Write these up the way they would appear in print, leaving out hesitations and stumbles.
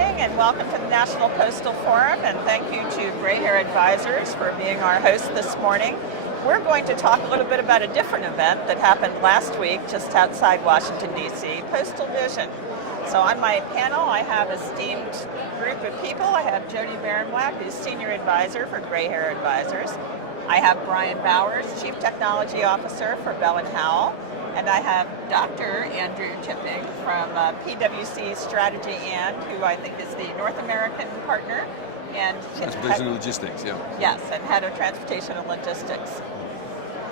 morning and welcome to the National Postal Forum, and thank you to GrayHair Advisors for being our host this morning. We're going to talk a little bit about a different event that happened last week just outside Washington, D.C., PostalVision. So on my panel I have an esteemed group of people. I have Jody Berenblatt, who's Senior Advisor for GrayHair Advisors. I have Brian Bowers, Chief Technology Officer for Bell & Howell. And I have Dr. Andrew Tipping from PwC Strategy who I think is the North American partner. And Transportation and Logistics, yeah. Yes, and Head of Transportation and Logistics.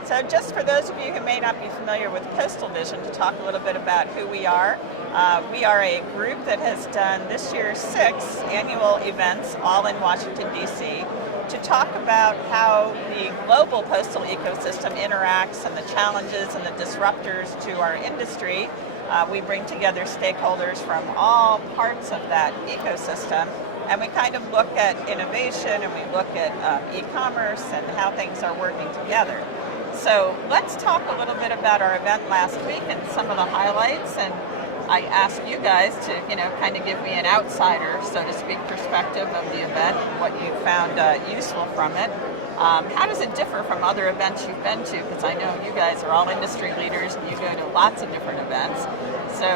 So just for those of you who may not be familiar with PostalVision, to talk a little bit about who we are a group that has done this year 6 annual events, all in Washington, D.C., to talk about how the global postal ecosystem interacts and the challenges and the disruptors to our industry. We bring together stakeholders from all parts of that ecosystem, and we kind of look at innovation and we look at e-commerce and how things are working together. So let's talk a little bit about our event last week and some of the highlights. And I asked you guys to, kind of give me an outsider, so to speak, perspective of the event, what you found useful from it. How does it differ from other events you've been to? Because I know you guys are all industry leaders and you go to lots of different events. So,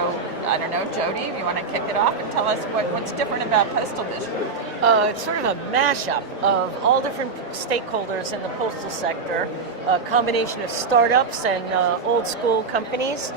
I don't know, Jody, you want to kick it off and tell us what's different about PostalVision? It's sort of a mashup of all different stakeholders in the postal sector, a combination of startups and old school companies,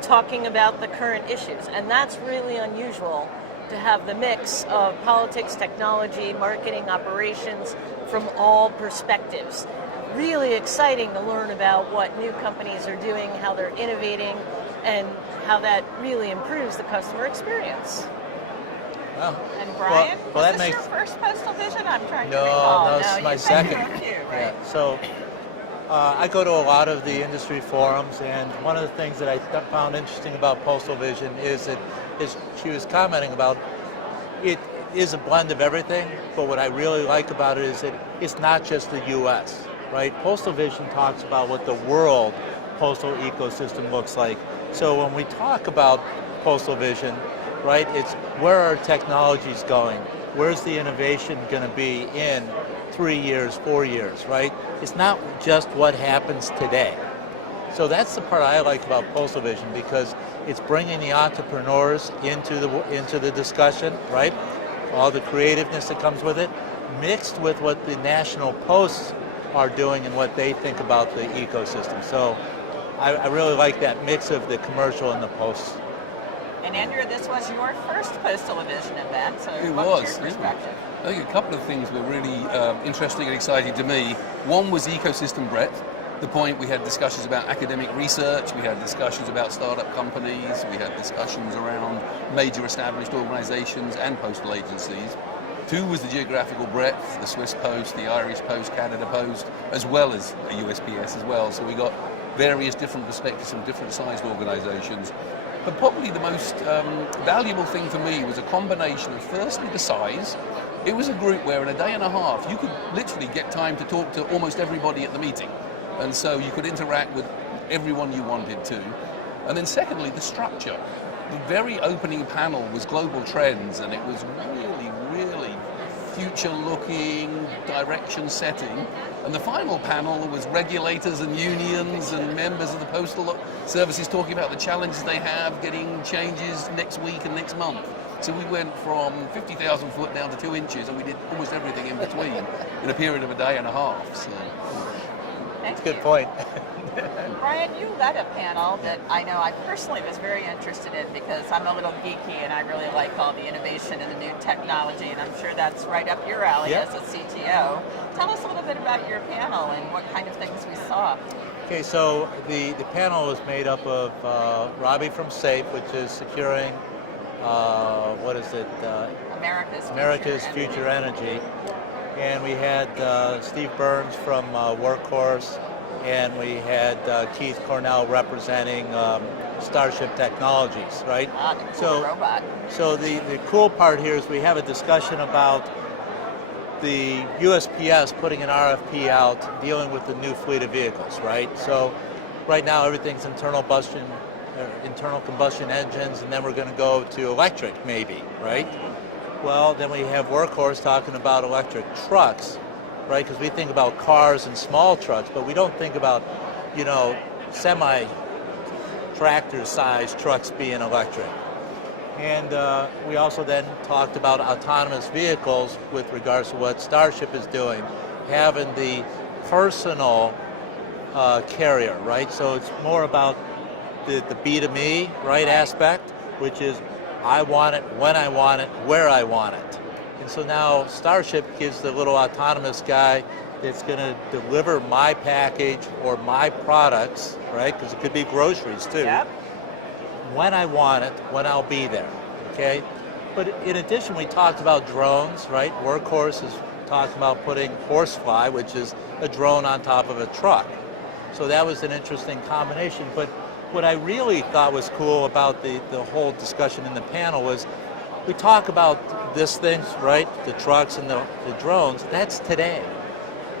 talking about the current issues. And that's really unusual, to have the mix of politics, technology, marketing, operations from all perspectives. Really exciting to learn about what new companies are doing, how they're innovating, and how that really improves the customer experience. Wow. And Brian, well, was this your first PostalVision? I'm trying to No, recall. no, it's my second. Right? Yeah. So I go to a lot of the industry forums, and one of the things that I found interesting about PostalVision is she was commenting about it is a blend of everything, but what I really like about it is that it's not just the U.S., right? PostalVision talks about what the world postal ecosystem looks like. So when we talk about PostalVision, right, it's where are technologies going? Where's the innovation going to be in 3 years, 4 years, right? It's not just what happens today. So that's the part I like about PostalVision, because it's bringing the entrepreneurs into the discussion, right? All the creativeness that comes with it, mixed with what the national posts are doing and what they think about the ecosystem. So I really like that mix of the commercial and the posts. And Andrew, this was your first PostalVision event, so It what was, was your perspective? I think a couple of things were really interesting and exciting to me. One was ecosystem breadth. The point, we had discussions about academic research, we had discussions about startup companies, we had discussions around major established organizations and postal agencies. 2 was the geographical breadth, the Swiss Post, the Irish Post, Canada Post, as well as the USPS as well. So we got various different perspectives from different sized organizations. But probably the most valuable thing for me was a combination of, firstly, the size. It was a group where in a day and a half you could literally get time to talk to almost everybody at the meeting. And so you could interact with everyone you wanted to. And then secondly, the structure. The very opening panel was global trends, and it was really, really future-looking, direction-setting. And the final panel was regulators and unions and members of the postal services talking about the challenges they have getting changes next week and next month. So we went from 50,000 foot down to 2 inches, and we did almost everything in between in a period of a day and a half. So. That's a good point. Brian, you led a panel that I know I personally was very interested in, because I'm a little geeky and I really like all the innovation and the new technology, and I'm sure that's right up your alley as a CTO. Tell us a little bit about your panel and what kind of things we saw. Okay, so the panel was made up of Robbie from SAFE, which is securing, America's Future Energy. And we had Steve Burns from Workhorse, and we had Keith Cornell representing Starship Technologies, right? Ah, the cool robot. So the cool part here is we have a discussion about the USPS putting an RFP out dealing with the new fleet of vehicles, right? So right now everything's internal combustion engines, and then we're going to go to electric maybe, right? Well, then we have Workhorse talking about electric trucks, right? Because we think about cars and small trucks, but we don't think about, semi-tractor-sized trucks being electric. And we also then talked about autonomous vehicles with regards to what Starship is doing, having the personal carrier, right? So it's more about the B2Me, right, aspect, which is I want it, when I want it, where I want it. And so now Starship gives the little autonomous guy that's going to deliver my package or my products, right? Because it could be groceries too. Yep. When I want it, when I'll be there, okay? But in addition, we talked about drones, right? Workhorse is talking about putting Horsefly, which is a drone on top of a truck. So that was an interesting combination. But what I really thought was cool about the whole discussion in the panel was we talk about this things, right? The trucks and the drones, that's today.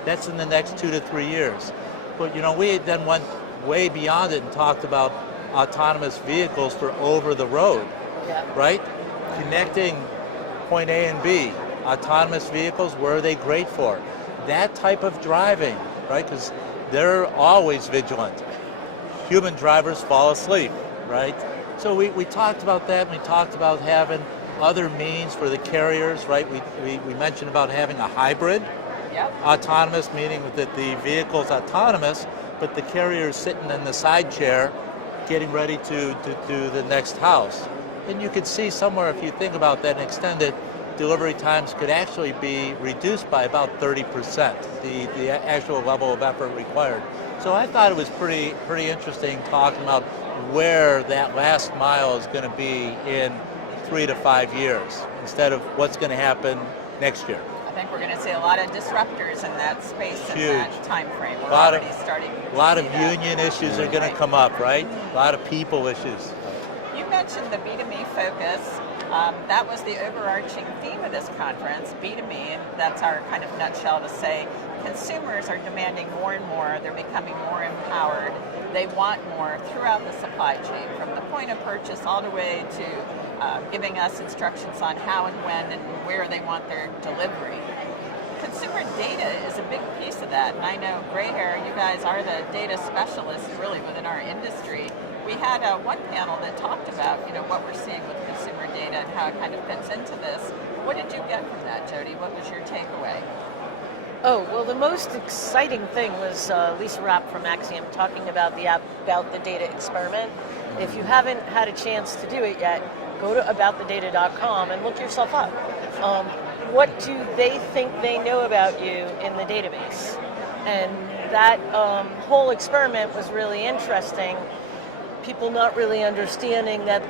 That's in the next 2 to 3 years. But we then went way beyond it and talked about autonomous vehicles for over the road, right? Connecting point A and B. Autonomous vehicles, where are they great for? That type of driving, right? Because they're always vigilant. Human drivers fall asleep, right? So we talked about that, and we talked about having other means for the carriers, right? We mentioned about having a hybrid. Yep. Autonomous, meaning that the vehicle's autonomous, but the carrier is sitting in the side chair getting ready to do the next house. And you could see somewhere, if you think about that, and extended delivery times could actually be reduced by about 30%, the actual level of effort required. So I thought it was pretty interesting talking about where that last mile is going to be in 3 to 5 years instead of what's going to happen next year. I think we're going to see a lot of disruptors in that space in Huge. that time frame. We're already starting to A lot of see that. union issues are going to come up, right? A lot of people issues. You mentioned the B2Me focus. That was the overarching theme of this conference, B2Me, and that's our kind of nutshell to say consumers are demanding more and more. They're becoming more empowered. They want more throughout the supply chain, from the point of purchase all the way to giving us instructions on how and when and where they want their delivery. Consumer data is a big piece of that, and I know GrayHair, you guys are the data specialists really within our industry. We had one panel that talked about what we're seeing with consumer data and how it kind of fits into this. What did you get from that, Jody? What was your takeaway? Oh, well, the most exciting thing was Lisa Rapp from Axiom talking about the data experiment. If you haven't had a chance to do it yet, go to aboutthedata.com and look yourself up. What do they think they know about you in the database? And that whole experiment was really interesting. People not really understanding that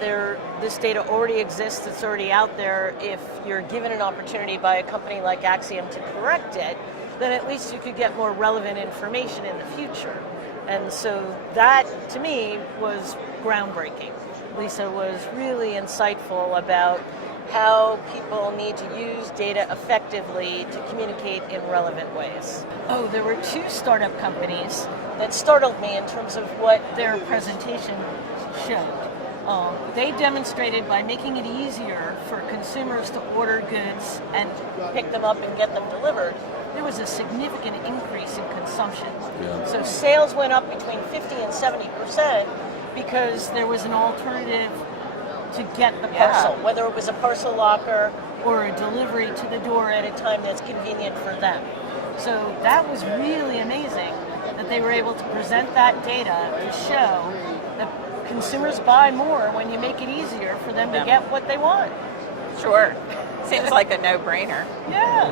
this data already exists, it's already out there. If you're given an opportunity by a company like Axiom to correct it, then at least you could get more relevant information in the future. And so that, to me, was groundbreaking. Lisa was really insightful about how people need to use data effectively to communicate in relevant ways. Oh, there were 2 startup companies that startled me in terms of what their presentation showed. They demonstrated by making it easier for consumers to order goods and pick them up and get them delivered, there was a significant increase in consumption. Yeah. So sales went up between 50 and 70% because there was an alternative to get the parcel, whether it was a parcel locker or a delivery to the door at a time that's convenient for them. So that was really amazing that they were able to present that data to show that consumers buy more when you make it easier for them to get what they want. Sure. Seems like a no-brainer. Yeah.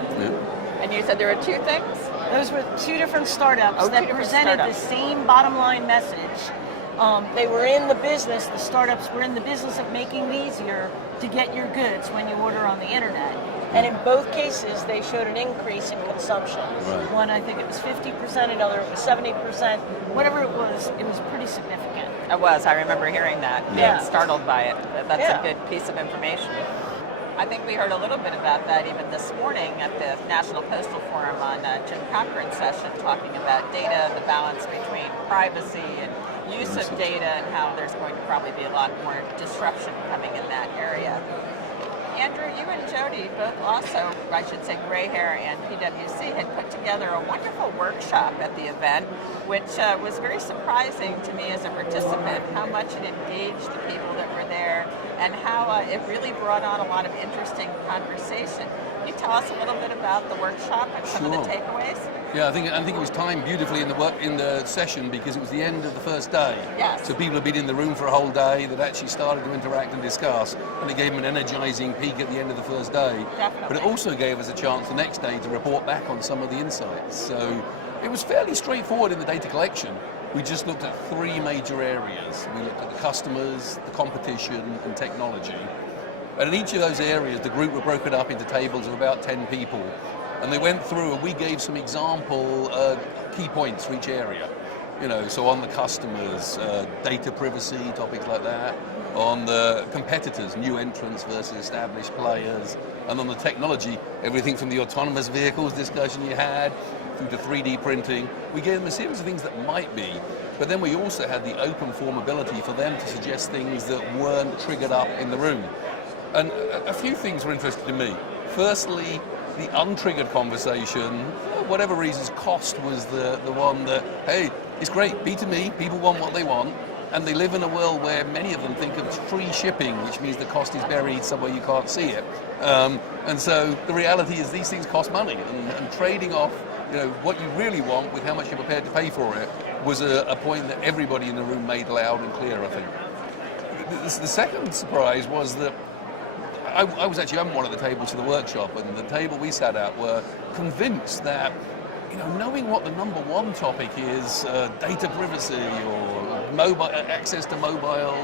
And you said there were 2 things? Those were 2 different startups that presented the same bottom line message. They were in the business, the startups were in the business of making it easier to get your goods when you order on the internet. And in both cases, they showed an increase in consumption. Right. One, I think it was 50%, another it was 70%. Whatever it was pretty significant. It was. I remember hearing that, being startled by it. That's a good piece of information. I think we heard a little bit about that even this morning at the National Postal Forum on Jim Cochran's session, talking about data, the balance between privacy and use of data, and how there's going to probably be a lot more disruption coming in that area. Andrew, you and Jody both also, I should say GrayHair and PwC, had put together a wonderful workshop at the event, which was very surprising to me as a participant, how much it engaged the people that were there and how it really brought on a lot of interesting conversation. Can you tell us a little bit about the workshop and some of the takeaways? Yeah, I think it was timed beautifully in the session because it was the end of the first day. Yes. So people had been in the room for a whole day that actually started to interact and discuss, and it gave them an energizing peak at the end of the first day. Definitely. But it also gave us a chance the next day to report back on some of the insights. So it was fairly straightforward in the data collection. We just looked at three major areas. We looked at the customers, the competition, and technology. And in each of those areas, the group were broken up into tables of about 10 people. And they went through and we gave some example key points for each area. So on the customers, data privacy, topics like that. On the competitors, new entrants versus established players. And on the technology, everything from the autonomous vehicles discussion you had, through to 3D printing. We gave them a series of things that might be, but then we also had the open form ability for them to suggest things that weren't triggered up in the room. And a few things were interesting to me. Firstly, the untriggered conversation, for whatever reasons, cost was the one that, hey, it's great, B2Me, people want what they want, and they live in a world where many of them think of free shipping, which means the cost is buried somewhere you can't see it. And so the reality is these things cost money, and trading off what you really want with how much you're prepared to pay for it was a point that everybody in the room made loud and clear, I think. The second surprise was that I was actually on one of the tables for the workshop, and the table we sat at were convinced that, knowing what the number one topic is, data privacy or mobile access to mobile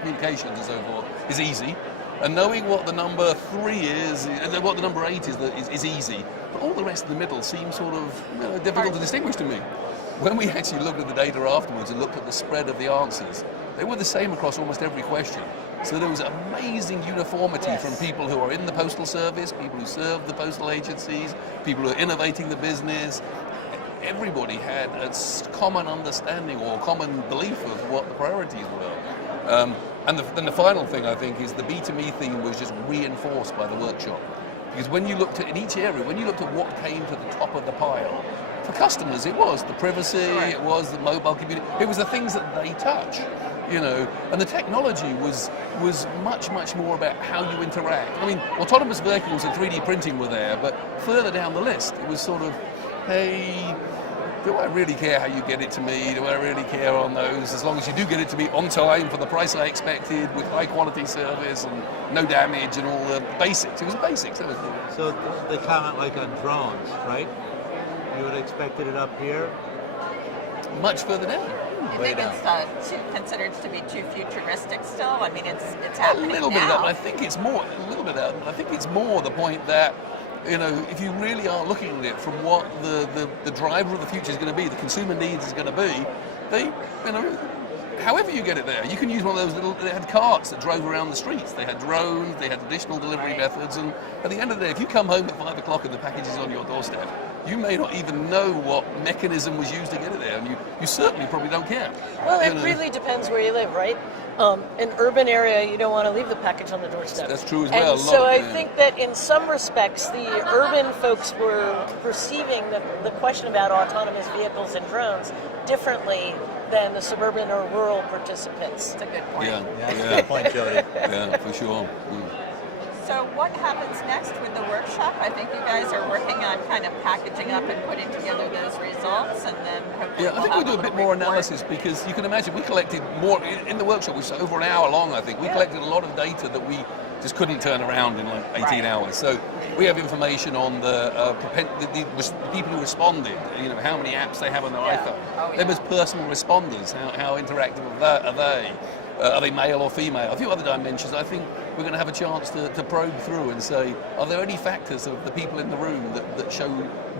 communications and so forth, is easy, and knowing what the number 3 is, what the number 8 is easy. But all the rest in the middle seems sort of difficult to distinguish to me. When we actually looked at the data afterwards and looked at the spread of the answers, they were the same across almost every question. So there was amazing uniformity from people who are in the postal service, people who serve the postal agencies, people who are innovating the business. Everybody had a common understanding or common belief of what the priorities were. And then the final thing, I think, is the B2Me theme was just reinforced by the workshop. Because when you looked at, in each area, when you looked at what came to the top of the pile, for customers it was the privacy, it was the mobile community, it was the things that they touch. And the technology was much, much more about how you interact. I mean, autonomous vehicles and 3D printing were there, but further down the list, it was sort of, hey, do I really care how you get it to me? Do I really care on those? As long as you do get it to me on time for the price I expected, with high quality service and no damage and all the basics. It was basics. That was cool. So they comment like on drones, right? You would have expected it up here? Much further down. You think it's considered to be too futuristic still? I mean, it's happening now. A little bit of that, but I think it's more, a little bit of that, but I think it's more the point that, if you really are looking at it from what the driver of the future is going to be, the consumer needs is going to be, however you get it there, you can use one of those they had carts that drove around the streets, they had drones, they had additional delivery methods, and at the end of the day, if you come home at 5 o'clock and the package is on your doorstep, you may not even know what mechanism was used to get it there, and you certainly probably don't care. Well, it really depends where you live, right? An urban area, you don't want to leave the package on the doorstep. That's true as well. And so I think that in some respects, the urban folks were perceiving the question about autonomous vehicles and drones differently than the suburban or rural participants. That's a good point. Yeah, that's a good point, Jody. Yeah, for sure. So what happens next with the workshop? I think you guys are working on kind of packaging up and putting together those results, and then hopefully I think we'll do a bit more analysis, because you can imagine we collected more in the workshop, which was over an hour long, I think. We collected a lot of data that we just couldn't turn around in like 18 hours. So we have information on the people who responded, how many apps they have on their iPhone. Them as personal responders, how interactive are they? Are they male or female? A few other dimensions. I think we're going to have a chance to probe through and say, are there any factors of the people in the room that show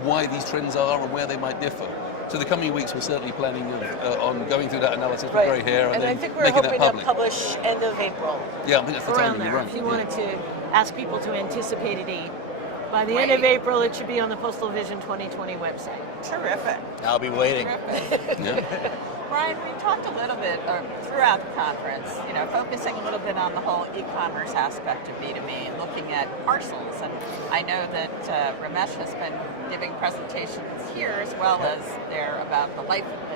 why these trends are and where they might differ? So the coming weeks we're certainly planning on going through that analysis with GrayHair and then I think we're making hoping that public. to publish end of April. Yeah, I think that's the around timing. there. You're right. If you wanted to ask people to anticipate a date, by the end of April, it should be on the PostalVision 2020 website. Terrific. I'll be waiting. Terrific. Yeah. Brian, we talked a little bit throughout the conference, focusing a little bit on the whole e-commerce aspect of B2B and looking at parcels. And I know that Ramesh has been giving presentations here as well as there about the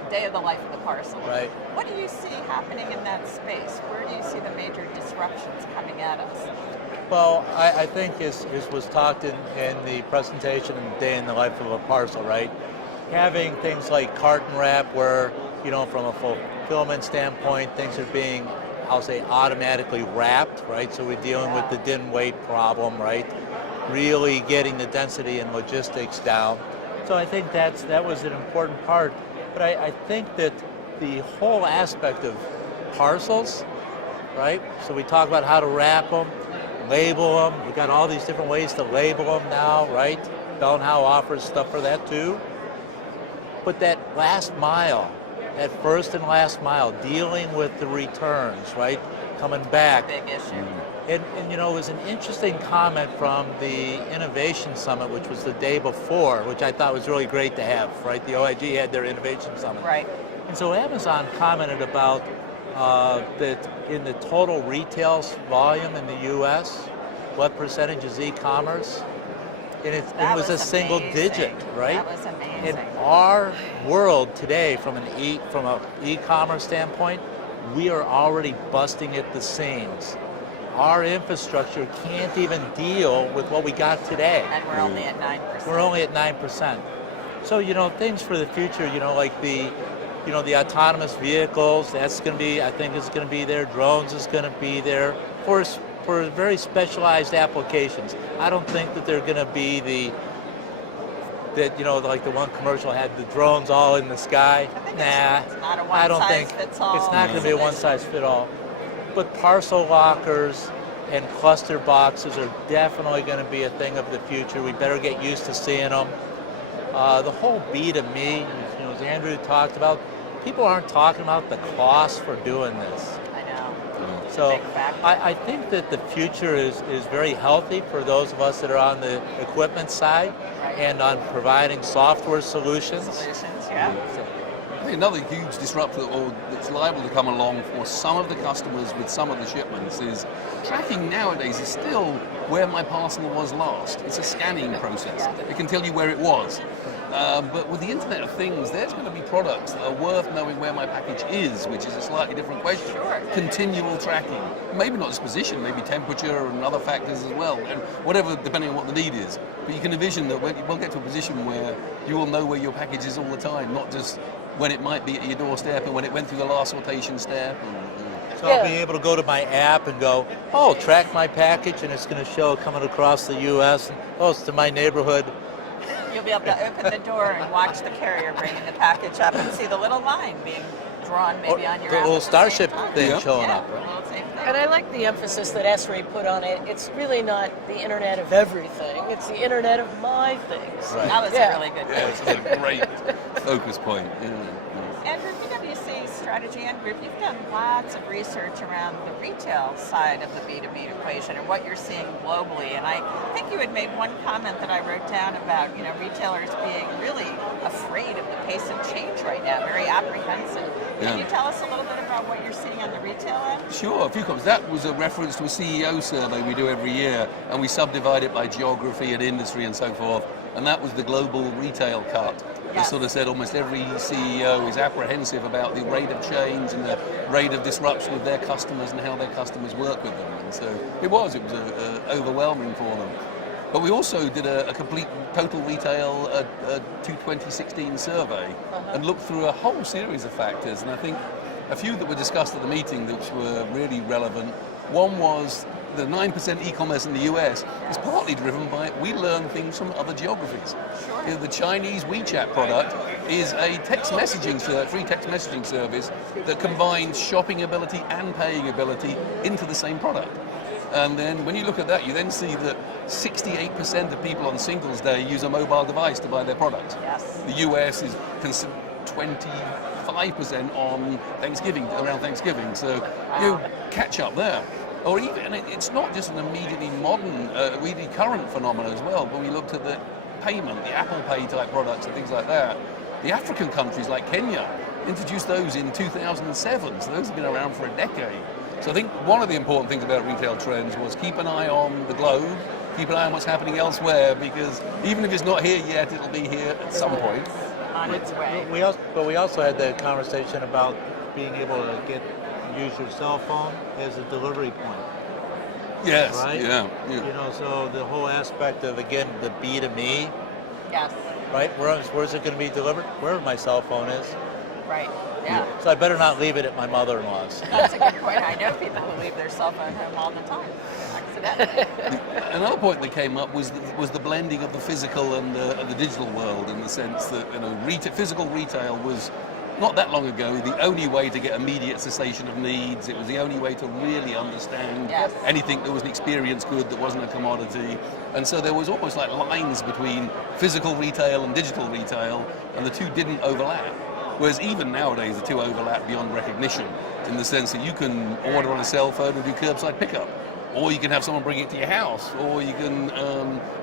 day of the life of the parcel. Right. What do you see happening in that space? Where do you see the major disruptions coming at us? Well, I think as was talked in the presentation and Day in the Life of a Parcel, right? Having things like carton wrap where, from a fulfillment standpoint, things are being, I'll say, automatically wrapped, right? So we're dealing with the din weight problem, right? Really getting the density and logistics down. So I think that was an important part. But I think that the whole aspect of parcels, right? So we talk about how to wrap them, label them. We've got all these different ways to label them now, right? Bell & Howell offers stuff for that too. But that last mile, that first and last mile, dealing with the returns, right? Coming back. Big issue. And it was an interesting comment from the Innovation Summit, which was the day before, which I thought was really great to have, right? The OIG had their Innovation Summit. Right. And so Amazon commented about that in the total retail volume in the U.S., what percentage is e-commerce? And it was a single digit, right? That was amazing. In our world today, from an e-commerce standpoint, we are already busting at the seams. Our infrastructure can't even deal with what we got today. And we're only at 9%. We're only at 9%. So, things for the future, like the autonomous vehicles, that's going to be, I think is going to be there. Drones is going to be there for very specialized applications. I don't think that they're going to be like the one commercial had the drones all in the sky. It's not a one-size-fits-all. It's not going to be a one-size-fits-all. But parcel lockers and cluster boxes are definitely going to be a thing of the future. We better get used to seeing them. The whole B2Me, as Andrew talked about, people aren't talking about the cost for doing this. I know. So I think that the future is very healthy for those of us that are on the equipment side and on providing software solutions. Yeah. I think another huge disruptor that's liable to come along for some of the customers with some of the shipments is tracking nowadays is still where my parcel was last. It's a scanning process. It can tell you where it was. But with the Internet of Things, there's going to be products that are worth knowing where my package is, which is a slightly different question. Sure. Continual tracking. Maybe not its position, maybe temperature and other factors as well, and whatever, depending on what the need is. But you can envision that we'll get to a position where you will know where your package is all the time, not just when it might be at your doorstep and when it went through the last sortation step. So I'll be able to go to my app and go, track my package, and it's going to show coming across the U.S. and, it's to my neighborhood. You'll be able to open the door and watch the carrier bringing the package up and see the little line being drawn maybe on your app. The little Starship thing showing up. And I like the emphasis that Esri put on it. It's really not the internet of everything. It's the internet of my things. Right. That was a really good It's a great focus point. Andrew, PwC Strategy and Group, you've done lots of research around the retail side of the B2B equation and what you're seeing globally. And I think you had made one comment that I wrote down about, retailers being really afraid of the pace of change right now, very apprehensive. Can you tell us a little bit about what you're seeing on the retail end? Sure, a few comments. That was a reference to a CEO survey we do every year, and we subdivide it by geography and industry and so forth. And that was the global retail cut. It sort of said almost every CEO is apprehensive about the rate of change and the rate of disruption of their customers and how their customers work with them. And so it was overwhelming for them. But we also did a complete total retail 2016 survey and looked through a whole series of factors. And I think a few that were discussed at the meeting which were really relevant. One was the 9% e-commerce in the US is partly driven by we learn things from other geographies. Sure. The Chinese WeChat product is a free text messaging service that combines shopping ability and paying ability into the same product. And then when you look at that, you then see that 68% of people on Singles Day use a mobile device to buy their products. Yes. The US is 25% on Thanksgiving, around Thanksgiving. So catch up there. Or even, it's not just an immediately modern, really current phenomenon as well. When we looked at the payment, the Apple Pay type products and things like that, the African countries like Kenya introduced those in 2007, so those have been around for a decade. So I think one of the important things about retail trends was keep an eye on the globe, keep an eye on what's happening elsewhere, because even if it's not here yet, it'll be here at some point. On its way. We also had the conversation about being able to use your cell phone as a delivery point. Yes, right? yeah. You know, so the whole aspect of, again, the B2Me, Yes. right? Where's it going to be delivered? Wherever my cell phone is. Right. Yeah. So I better not leave it at my mother-in-law's. That's a good point. I know people who leave their cell phone home all the time, accidentally. Another point that came up was the blending of the physical and the digital world, in the sense that physical retail was not that long ago the only way to get immediate cessation of needs. It was the only way to really understand Yes. anything that was an experience good that wasn't a commodity. And so there was almost like lines between physical retail and digital retail, and the two didn't overlap. Whereas even nowadays the two overlap beyond recognition, in the sense that you can order on a cell phone and do curbside pickup, or you can have someone bring it to your house, or you can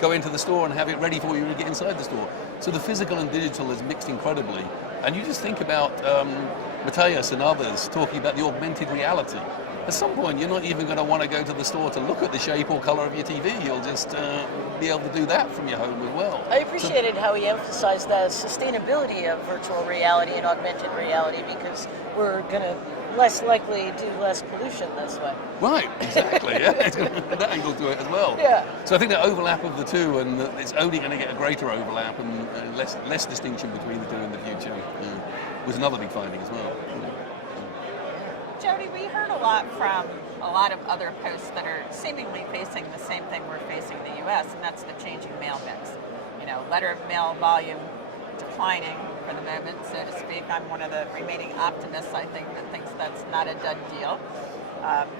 go into the store and have it ready for you when you get inside the store. So the physical and digital is mixed incredibly. And you just think about Matthias and others talking about the augmented reality. At some point, you're not even going to want to go to the store to look at the shape or color of your TV. You'll just be able to do that from your home as well. I appreciated how he emphasized the sustainability of virtual reality and augmented reality, because we're going to less likely do less pollution this way. Right, exactly. Yeah, it's got that angle to it as well. Yeah. So I think the overlap of the two, and that it's only going to get a greater overlap and less distinction between the two in the future, was another big finding as well. Jody, we heard a lot from a lot of other posts that are seemingly facing the same thing we're facing in the U.S., and that's the changing mail mix. You know, letter mail volume declining for the moment, so to speak. I'm one of the remaining optimists, I think, that thinks that's not a done deal.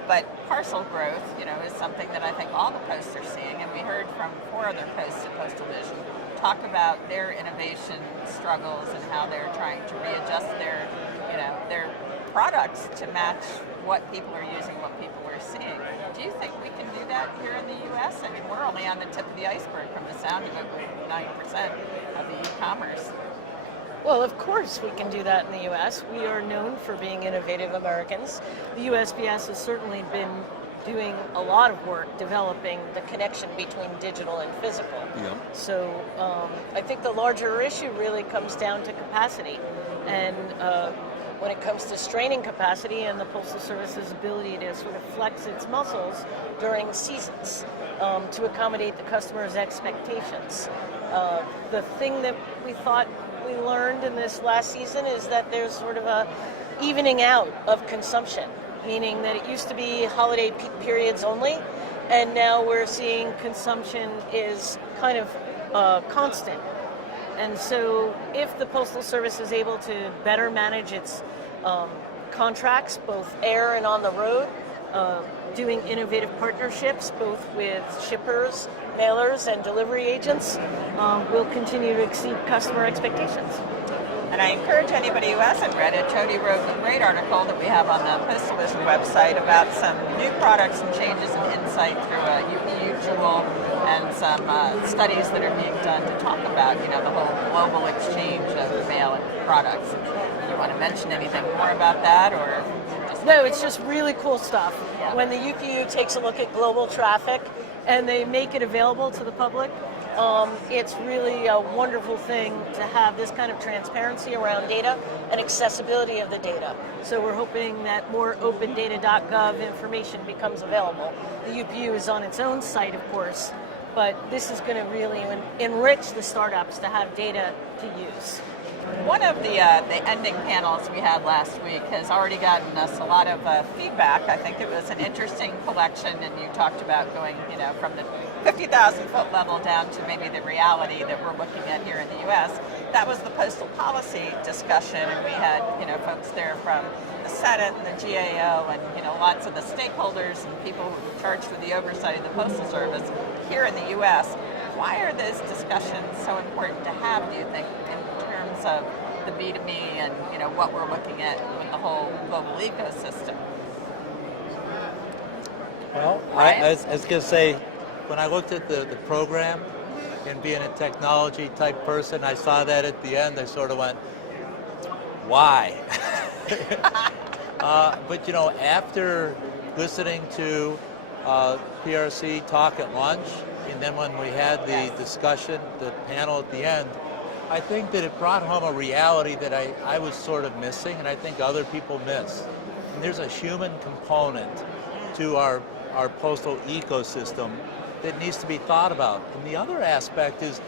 But parcel growth, is something that I think all the posts are seeing, and we heard from 4 other posts at PostalVision talk about their innovation struggles and how they're trying to readjust their products to match what people are using, what people are seeing. Do you think we can do that here in the U.S.? I mean, we're only on the tip of the iceberg from the sound of it, with 9% of the e-commerce. Well, of course we can do that in the U.S. We are known for being innovative Americans. The USPS has certainly been doing a lot of work developing the connection between digital and physical. Yeah. So I think the larger issue really comes down to capacity. And when it comes to straining capacity and the Postal Service's ability to sort of flex its muscles during seasons to accommodate the customer's expectations. The thing that we thought we learned in this last season is that there's sort of a evening out of consumption, meaning that it used to be holiday peak periods only, and now we're seeing consumption is kind of constant. And so if the Postal Service is able to better manage its contracts, both air and on the road, doing innovative partnerships both with shippers, mailers, and delivery agents, will continue to exceed customer expectations. And I encourage anybody who hasn't read it, Jody wrote a great article that we have on the PostalVision website about some new products and changes and insight through a UPU tool and some studies that are being done to talk about, the whole global exchange of mail and products. Do you want to mention anything more about that, or? No, it's just really cool stuff. Yeah. When the UPU takes a look at global traffic and they make it available to the public, it's really a wonderful thing to have this kind of transparency around data and accessibility of the data. So we're hoping that more opendata.gov information becomes available. The UPU is on its own site, of course, but this is going to really enrich the startups to have data to use. One of the ending panels we had last week has already gotten us a lot of feedback. I think it was an interesting collection, and you talked about going, from the 50,000 foot level down to maybe the reality that we're looking at here in the U.S. That was the postal policy discussion, and we had, folks there from the Senate and the GAO, and lots of the stakeholders and people who are charged with the oversight of the Postal Service here in the U.S. Why are those discussions so important to have, do you think, of the B2B and what we're looking at with the whole global ecosystem? Well, I was going to say, when I looked at the program and being a technology type person, I saw that at the end, I sort of went, why? But you know, after listening to PRC talk at lunch, and then when we had the discussion, the panel at the end, I think that it brought home a reality that I was sort of missing, and I think other people miss. And there's a human component to our postal ecosystem that needs to be thought about. And the other aspect is,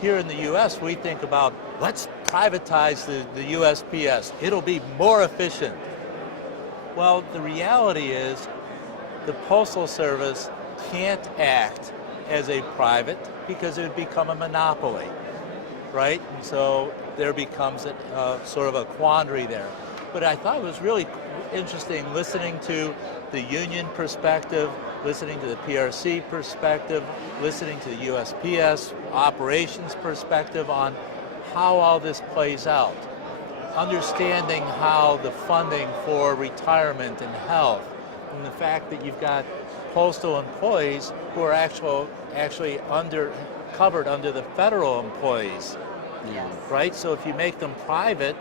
here in the U.S., we think about, let's privatize the USPS. It'll be more efficient. Well, the reality is the Postal Service can't act as a private because it would become a monopoly, right? And so there becomes sort of a quandary there. But I thought it was really interesting listening to the union perspective, listening to the PRC perspective, listening to the USPS operations perspective on how all this plays out. Understanding how the funding for retirement and health, and the fact that you've got postal employees who are actually covered under the federal employees, right? So if you make them private,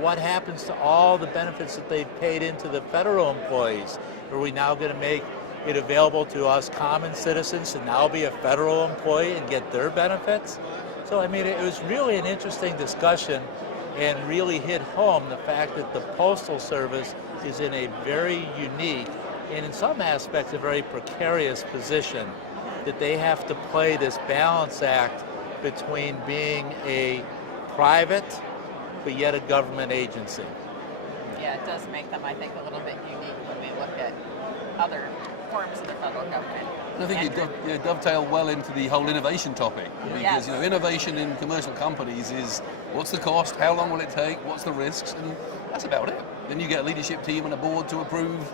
what happens to all the benefits that they've paid into the federal employees? Are we now going to make it available to us common citizens to now be a federal employee and get their benefits? So I mean, it was really an interesting discussion and really hit home the fact that the Postal Service is in a very unique and in some aspects a very precarious position, that they have to play this balance act between being a private but yet a government agency. Yeah, it does make them, I think, a little bit unique when we look at other forms of the federal government. And I think it dovetail well into the whole innovation topic, because you know, innovation in commercial companies is what's the cost, how long will it take, what's the risks, and that's about it. Then you get a leadership team and a board to approve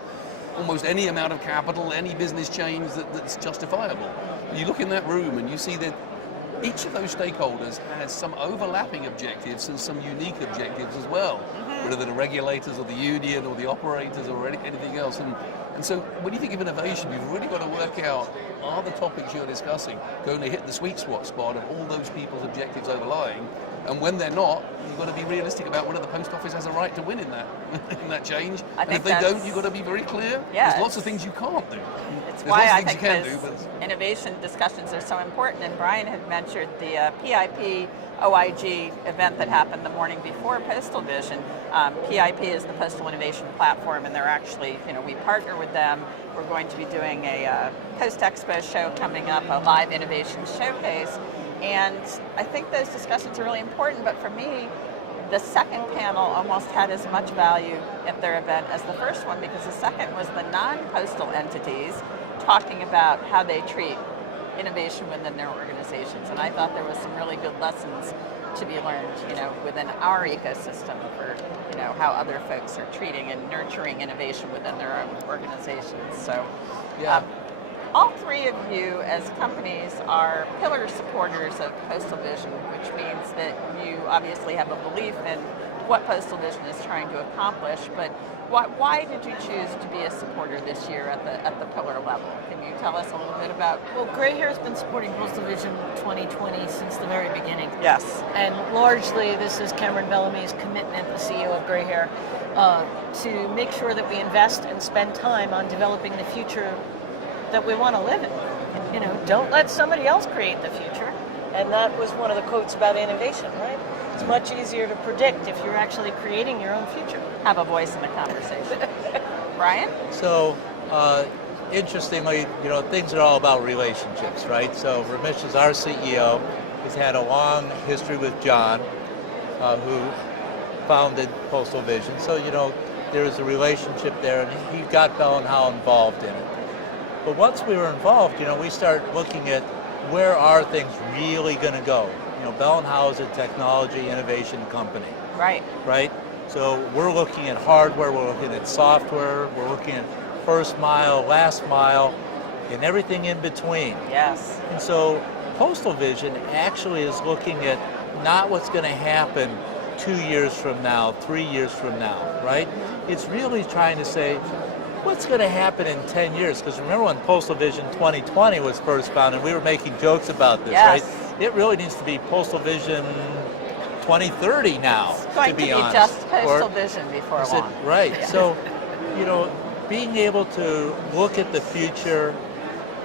almost any amount of capital, any business change that's justifiable. You look in that room and you see that each of those stakeholders has some overlapping objectives and some unique objectives as well, whether they're the regulators or the union or the operators or anything else. And so when you think of innovation, you've really got to work out, are the topics you're discussing going to hit the sweet spot of all those people's objectives overlying? And when they're not, you've got to be realistic about whether the post office has a right to win in that change. And if they don't, you've got to be very clear. There's lots of things you can't do. It's why I think those innovation discussions are so important. And Brian had mentioned the PIP OIG event that happened the morning before PostalVision. PIP is the Postal Innovation Platform, and they're actually, we partner with them. We're going to be doing a Post Expo show coming up, a live innovation showcase. And I think those discussions are really important, but for me, the second panel almost had as much value at their event as the first one, because the second was the non-postal entities talking about how they treat innovation within their organizations. And I thought there was some really good lessons to be learned, within our ecosystem for, how other folks are treating and nurturing innovation within their own organizations. So, all three of you as companies are pillar supporters of PostalVision, which means that you obviously have a belief in what PostalVision is trying to accomplish, but why did you choose to be a supporter this year at the pillar level? Can you tell us a little bit about? Well, GrayHair has been supporting PostalVision 2020 since the very beginning. Yes. And largely this is Cameron Bellamy's commitment, the CEO of GrayHair, to make sure that we invest and spend time on developing the future that we want to live in. Don't let somebody else create the future. And that was one of the quotes about innovation, right? It's much easier to predict if you're actually creating your own future. Have a voice in the conversation. Brian? So, interestingly, things are all about relationships, right? So Ramesh is our CEO. He's had a long history with John, who founded PostalVision. So, there's a relationship there, and he got Bell and Howell involved in it. But once we were involved, we start looking at where are things really going to go. Bell and Howell is a technology innovation company. Right. Right? So we're looking at hardware, we're looking at software, we're looking at first mile, last mile, and everything in between. Yes. And so PostalVision actually is looking at not what's going to happen 2 years from now, 3 years from now, right? It's really trying to say, what's going to happen in 10 years? Because remember when PostalVision 2020 was first founded, we were making jokes about this, right? It really needs to be PostalVision 2030 now. going to be be honest. just Postal Or Vision before is it long. right? Yeah. So, being able to look at the future,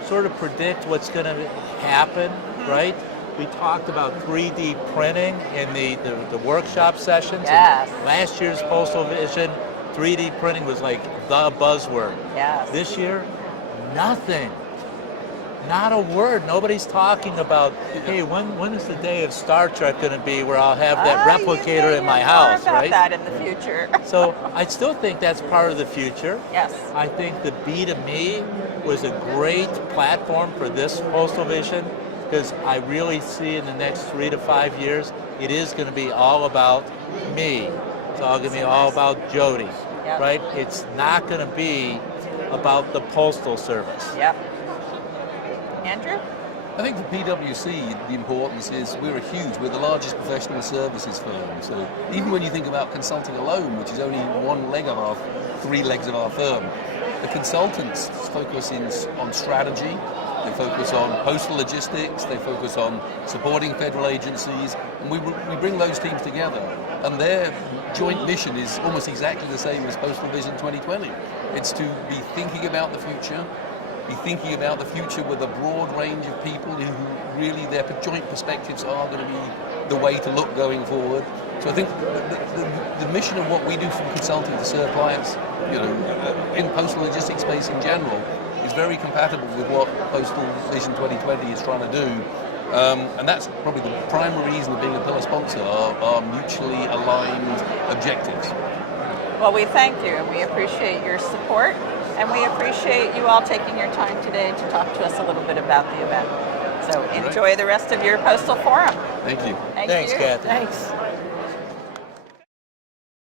sort of predict what's going to happen, right? We talked about 3D printing in the workshop sessions. Yes. And last year's Postal Vision, 3D printing was like the buzzword. Yes. This year, nothing. Not a word. Nobody's talking about, hey, when is the day of Star Trek going to be where I'll have that replicator in my house, more about right? that in the future. So I still think that's part of the future. Yes. I think the B2Me was a great platform for this Postal Vision because I really see in the next 3 to 5 years, it is going to be all about me. It's all going to be all about Jody, Yep. right? It's not going to be about the Postal Service. Yep. Andrew? I think for PwC, the importance is we're the largest professional services firm. So even when you think about consulting alone, which is only one leg of our 3 legs of our firm, the consultants focus on strategy, they focus on postal logistics, they focus on supporting federal agencies, and we bring those teams together. And their joint mission is almost exactly the same as Postal Vision 2020. It's to be thinking about the future, be thinking about the future with a broad range of people who really their joint perspectives are going to be the way to look going forward. So I think the mission of what we do from consulting to serve clients, in postal logistics space in general, is very compatible with what Postal Vision 2020 is trying to do. And that's probably the primary reason of being a pillar sponsor, are mutually aligned objectives. Well, we thank you and we appreciate your support, and we appreciate you all taking your time today to talk to us a little bit about the event. So enjoy the rest of your Postal Forum. Thank you. Thank Thanks, you. Kathy. Thanks.